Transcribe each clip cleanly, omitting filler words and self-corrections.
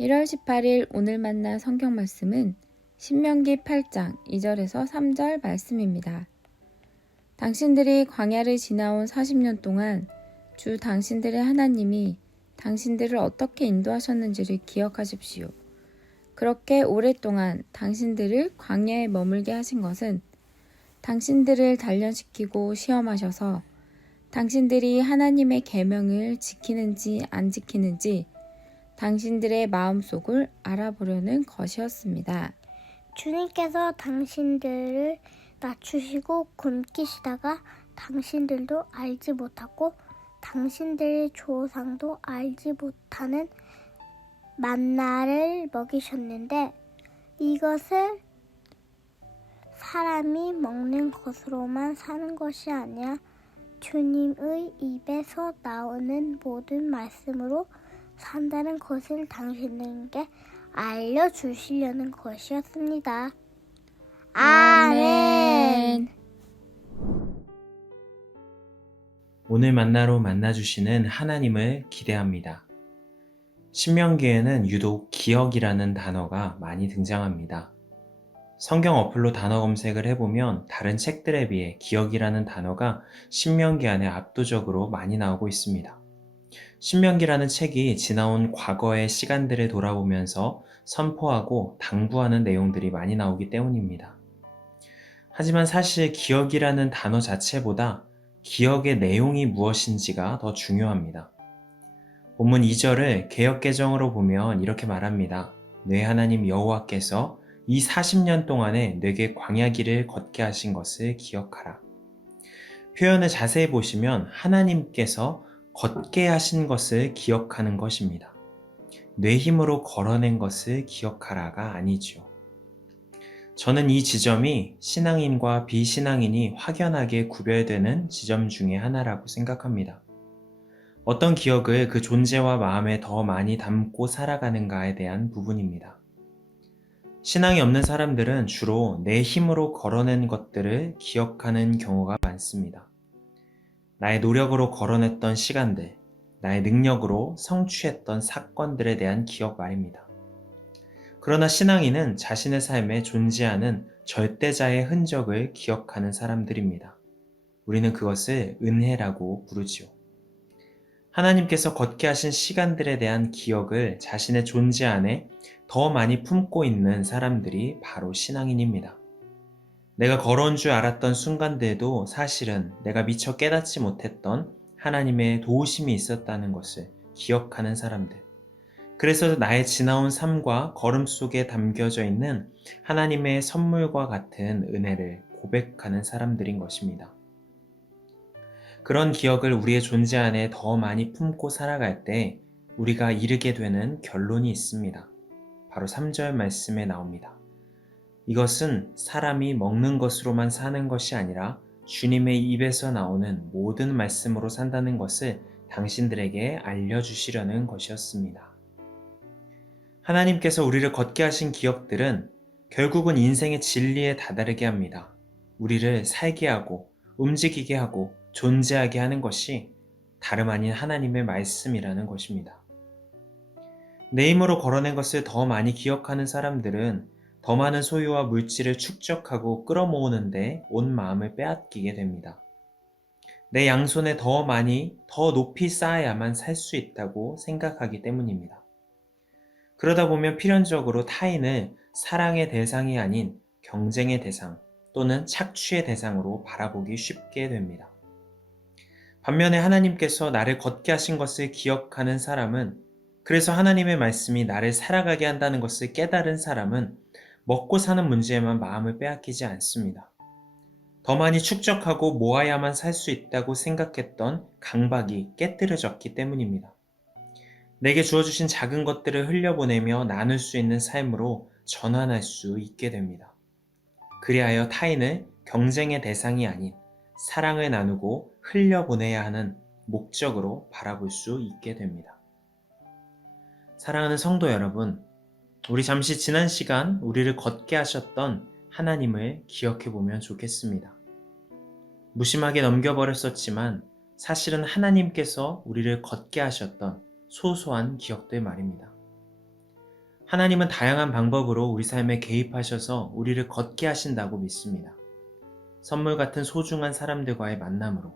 1월 18일 오늘 만난 성경 말씀은 신명기 8장 2절에서 3절 말씀입니다. 당신들이 광야를 지나온 40년 동안 주 당신들의 하나님이 당신들을 어떻게 인도하셨는지를 기억하십시오. 그렇게 오랫동안 당신들을 광야에 머물게 하신 것은 당신들을 단련시키고 시험하셔서 당신들이 하나님의 계명을 지키는지 안 지키는지 당신들의 마음속을 알아보려는 것이었습니다. 주님께서 당신들을 낮추시고 굶기시다가 당신들도 알지 못하고 당신들의 조상도 알지 못하는 만나를 먹이셨는데 이것을 사람이 먹는 것으로만 사는 것이 아니라 주님의 입에서 나오는 모든 말씀으로 산다는 것을 당신들에게 알려주시려는 것이었습니다. 아멘. 오늘 만나로 만나주시는 하나님을 기대합니다. 신명기에는 유독 기억이라는 단어가 많이 등장합니다. 성경 어플로 단어 검색을 해보면 다른 책들에 비해 기억이라는 단어가 신명기 안에 압도적으로 많이 나오고 있습니다. 신명기라는 책이 지나온 과거의 시간들을 돌아보면서 선포하고 당부하는 내용들이 많이 나오기 때문입니다. 하지만 사실 기억이라는 단어 자체보다 기억의 내용이 무엇인지가 더 중요합니다. 본문 2절을 개역개정으로 보면 이렇게 말합니다. 내 하나님 여호와께서 이 40년 동안에 내게 광야길을 걷게 하신 것을 기억하라. 표현을 자세히 보시면 하나님께서 걷게 하신 것을 기억하는 것입니다. 내 힘으로 걸어낸 것을 기억하라가 아니죠. 저는 이 지점이 신앙인과 비신앙인이 확연하게 구별되는 지점 중에 하나라고 생각합니다. 어떤 기억을 그 존재와 마음에 더 많이 담고 살아가는가에 대한 부분입니다. 신앙이 없는 사람들은 주로 내 힘으로 걸어낸 것들을 기억하는 경우가 많습니다. 나의 노력으로 걸어냈던 시간들, 나의 능력으로 성취했던 사건들에 대한 기억 말입니다. 그러나 신앙인은 자신의 삶에 존재하는 절대자의 흔적을 기억하는 사람들입니다. 우리는 그것을 은혜라고 부르지요. 하나님께서 걷게 하신 시간들에 대한 기억을 자신의 존재 안에 더 많이 품고 있는 사람들이 바로 신앙인입니다. 내가 걸어온 줄 알았던 순간들도 사실은 내가 미처 깨닫지 못했던 하나님의 도우심이 있었다는 것을 기억하는 사람들. 그래서 나의 지나온 삶과 걸음 속에 담겨져 있는 하나님의 선물과 같은 은혜를 고백하는 사람들인 것입니다. 그런 기억을 우리의 존재 안에 더 많이 품고 살아갈 때 우리가 이르게 되는 결론이 있습니다. 바로 3절 말씀에 나옵니다. 이것은 사람이 먹는 것으로만 사는 것이 아니라 주님의 입에서 나오는 모든 말씀으로 산다는 것을 당신들에게 알려주시려는 것이었습니다. 하나님께서 우리를 걷게 하신 기억들은 결국은 인생의 진리에 다다르게 합니다. 우리를 살게 하고 움직이게 하고 존재하게 하는 것이 다름 아닌 하나님의 말씀이라는 것입니다. 내 힘으로 걸어낸 것을 더 많이 기억하는 사람들은 더 많은 소유와 물질을 축적하고 끌어모으는데 온 마음을 빼앗기게 됩니다. 내 양손에 더 많이, 더 높이 쌓아야만 살 수 있다고 생각하기 때문입니다. 그러다 보면 필연적으로 타인을 사랑의 대상이 아닌 경쟁의 대상 또는 착취의 대상으로 바라보기 쉽게 됩니다. 반면에 하나님께서 나를 걷게 하신 것을 기억하는 사람은, 그래서 하나님의 말씀이 나를 살아가게 한다는 것을 깨달은 사람은 먹고 사는 문제에만 마음을 빼앗기지 않습니다. 더 많이 축적하고 모아야만 살 수 있다고 생각했던 강박이 깨뜨려졌기 때문입니다. 내게 주어주신 작은 것들을 흘려보내며 나눌 수 있는 삶으로 전환할 수 있게 됩니다. 그리하여 타인을 경쟁의 대상이 아닌 사랑을 나누고 흘려보내야 하는 목적으로 바라볼 수 있게 됩니다. 사랑하는 성도 여러분, 우리 잠시 지난 시간 우리를 걷게 하셨던 하나님을 기억해 보면 좋겠습니다. 무심하게 넘겨버렸었지만 사실은 하나님께서 우리를 걷게 하셨던 소소한 기억들 말입니다. 하나님은 다양한 방법으로 우리 삶에 개입하셔서 우리를 걷게 하신다고 믿습니다. 선물 같은 소중한 사람들과의 만남으로,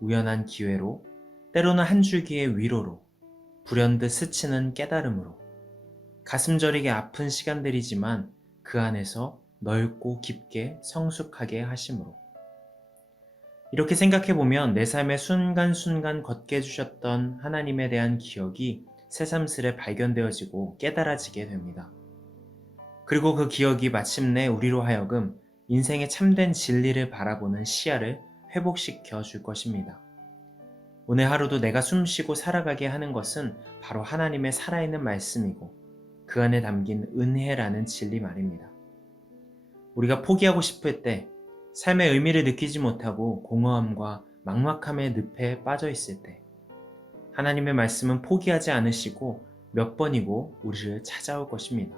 우연한 기회로, 때로는 한 줄기의 위로로, 불현듯 스치는 깨달음으로, 가슴 저리게 아픈 시간들이지만 그 안에서 넓고 깊게 성숙하게 하심으로. 이렇게 생각해보면 내 삶의 순간순간 걷게 해주셨던 하나님에 대한 기억이 새삼스레 발견되어지고 깨달아지게 됩니다. 그리고 그 기억이 마침내 우리로 하여금 인생의 참된 진리를 바라보는 시야를 회복시켜 줄 것입니다. 오늘 하루도 내가 숨쉬고 살아가게 하는 것은 바로 하나님의 살아있는 말씀이고 그 안에 담긴 은혜라는 진리 말입니다. 우리가 포기하고 싶을 때, 삶의 의미를 느끼지 못하고 공허함과 막막함의 늪에 빠져 있을 때, 하나님의 말씀은 포기하지 않으시고 몇 번이고 우리를 찾아올 것입니다.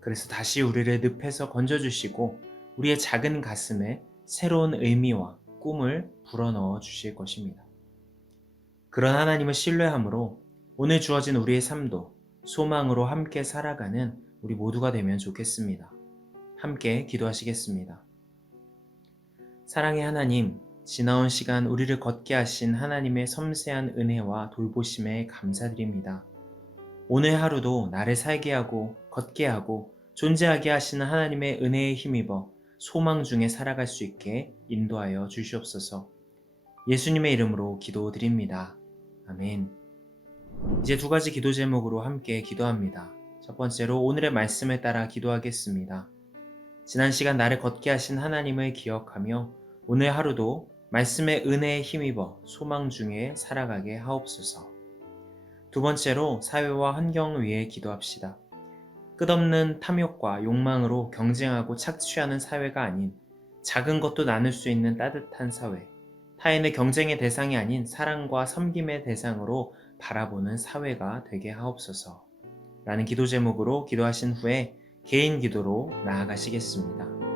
그래서 다시 우리를 늪에서 건져주시고 우리의 작은 가슴에 새로운 의미와 꿈을 불어넣어 주실 것입니다. 그런 하나님을 신뢰함으로 오늘 주어진 우리의 삶도 소망으로 함께 살아가는 우리 모두가 되면 좋겠습니다. 함께 기도하시겠습니다. 사랑의 하나님, 지나온 시간 우리를 걷게 하신 하나님의 섬세한 은혜와 돌보심에 감사드립니다. 오늘 하루도 나를 살게 하고 걷게 하고 존재하게 하시는 하나님의 은혜에 힘입어 소망 중에 살아갈 수 있게 인도하여 주시옵소서. 예수님의 이름으로 기도드립니다. 아멘. 이제 두 가지 기도 제목으로 함께 기도합니다. 첫 번째로 오늘의 말씀을 따라 기도하겠습니다. 지난 시간 나를 걷게 하신 하나님을 기억하며 오늘 하루도 말씀의 은혜에 힘입어 소망 중에 살아가게 하옵소서. 두 번째로 사회와 환경 위에 기도합시다. 끝없는 탐욕과 욕망으로 경쟁하고 착취하는 사회가 아닌 작은 것도 나눌 수 있는 따뜻한 사회, 타인의 경쟁의 대상이 아닌 사랑과 섬김의 대상으로 바라보는 사회가 되게 하옵소서. 라는 기도 제목으로 기도하신 후에 개인 기도로 나아가시겠습니다.